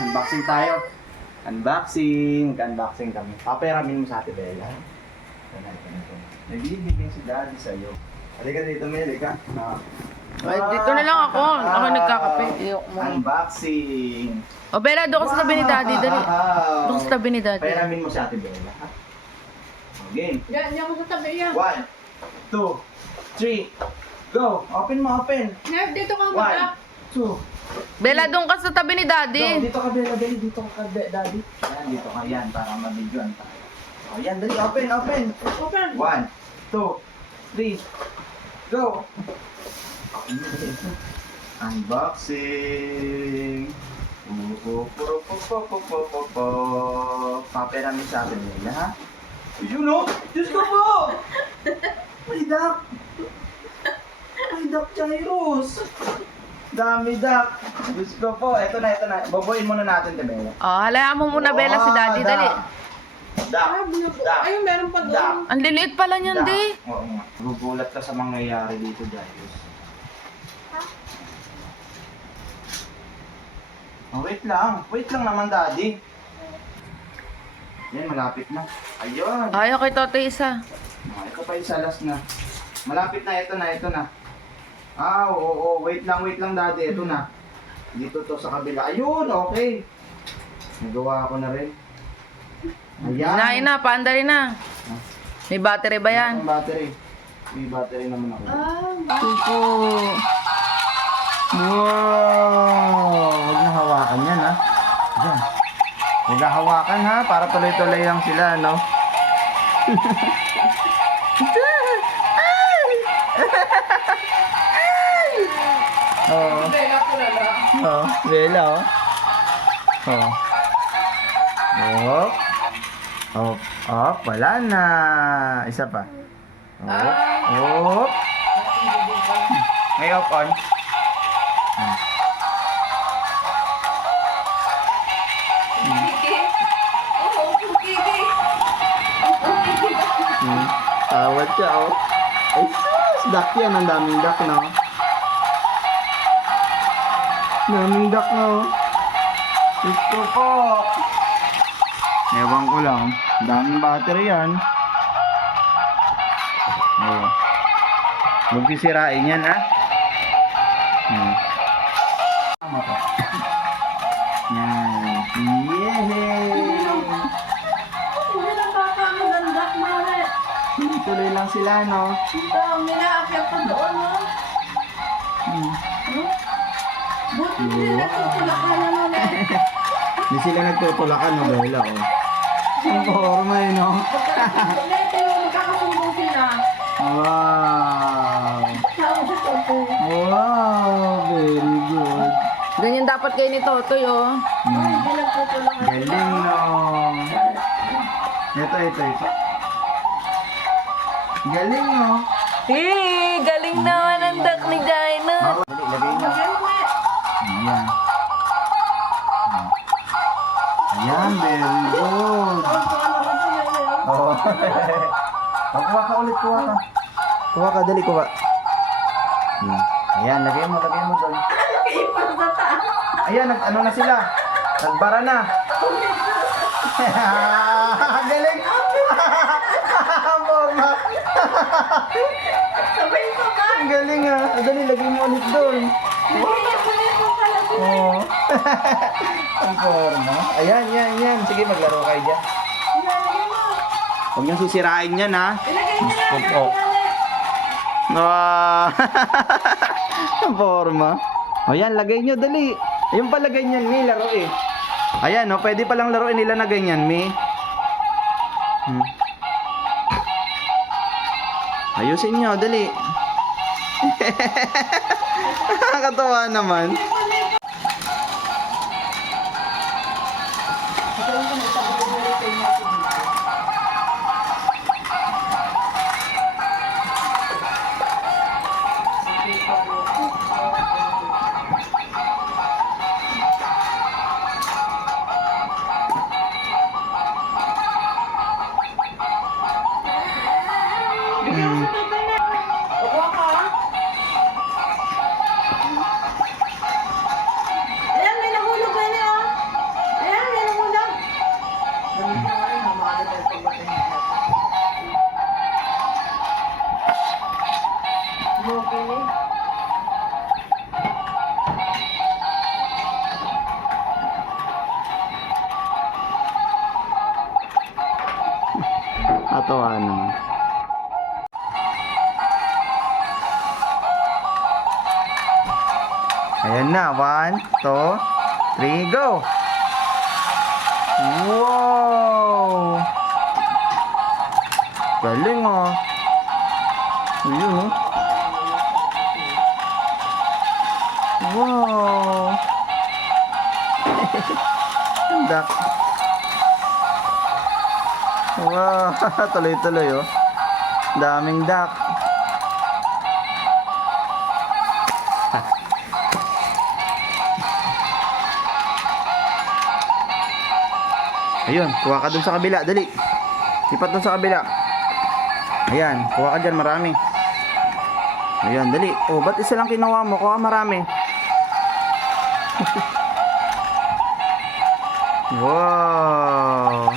Unboxing tayo. Unboxing. Unboxing kami. Papayaramin mo sa Ate Bella. Ito. Nagbibigay si Daddy sa'yo. Halika dito, Mel. Halika. Ay, dito na lang ako. Ako nagkakape. Iyok mo. Unboxing. O, Bella, doon ka sa tabi ni Daddy. Dali. Doon ka sa tabi ni Daddy. Payaramin mo sa Ate Bella. Ha? Game. Yan, yan mo sa tabi yan. 1, 2, 3, go! Open mo, open! Nerf, dito ka 1, mag-up. 2, Bella, doon ka sa tabi ni Daddy. dito ka, Bella, Bella, dito ka, Daddy. Yan, dito ka, yan, para mabidyoan tayo. O, yan, dali, open, open! Open. 1, 2, 3, go! Unboxing! Paperamin sa atin nila, ha? Yun o! Diyos ko po! May duck! May duck gyros! Dami duck! Diyos ko po! Ito na, ito na. Boboyin muna natin, Bella. O, halayaan mo muna, Bella, si Daddy. Dali. Duck! Duck! Ayun, meron pa Duck! doon. Ang liliit pala niyan, Duck! di. Oo nga. Gugulat ka sa mangyayari dito, gyros. Oh, wait lang. Wait lang naman, Daddy. Yan, malapit na. Ayun. Ayaw kay Totoy isa. Ito pa isa, last na. Malapit na, ito na, ito na. Ah, oo, wait lang, Daddy. Ito na. Dito to sa kabila. Ayun, okay. Nagawa ko na rin. Ayan. Hinain na, paandali na. May battery ba yan? Ang battery. May battery naman ako. Tupo. Wow! Huwag na hawakan yan, ha? Diyan. Huwag na hawakan, ha? Para tuloy-tuloy lang sila, no? Oo. Bella ko na lang. Oh, Bella, oh. Oh. Oh. Oh, wala na. Isa pa. Oh. Oh. May off on. Kiki. Oo, Kiki. Tawad siya, oh. Ay, sus! Duck yan. Ang daming duck, no? Daming duck, no? Gusto po. Ewan ko lang. Daming battery yan. Oh. Huwag sisirain yan, ha? Tama pa. Yan. Yehey! Hindi na baka maganda. Mare. Tuloy lang sila, no? Ito, minaakyat pa doon, no? Buti hindi natutulak na naman eh. Hindi sila nagtutulakan, no, Bella, oh. Ang forma, eh, no? Ito yung magkakasumbong sila. Wow! Tawag sa toto. Wow! Very good. Ganyan dapat kayo ni Totoy, oh. Hindi nagtutulak. Galing, no? Ito. Galing, no? Galing naman ang duck ni Jaina. Dali, lagay niyo. Ayan. Ayan, very good. Oo. Oh, kuha ka ulit, kuha ka. Kuha ka, dali, kuha. Ayan, lagay mo doon. Ayan, ano na sila? Nagbara na. Galing. Forma. Sabay ko ka. Ang galing, ah. Dali, lagay mo ulit doon. Oo. Ang forma. Ayan. Sige, maglaro kayo dyan. Huwag niyong sisirain yan, ha? Gusto po. Ang forma. Ayan, lagay nyo, dali. Ayun pala ganyan, Mi, laro eh. Ayan, no, pwede palang laruin nila na ganyan, Mi. Ayusin nyo, dali. Nakakatawa naman. Kuha ka. Ayan, may nahulog na niya. Nakakatawa naman. Ayan na. 1, 2, 3, go! Wow! Galing oh. Ayun oh. Wow! Duck. Wow! Tuloy-tuloy oh. Daming duck. Ayun, kuha ka dun sa kabila, dali. Lipat dun sa kabila. Ayan, kuha ka dyan, marami. Ayan, dali. Oh, ba't isa lang kinuha mo? Kuha marami. Wow!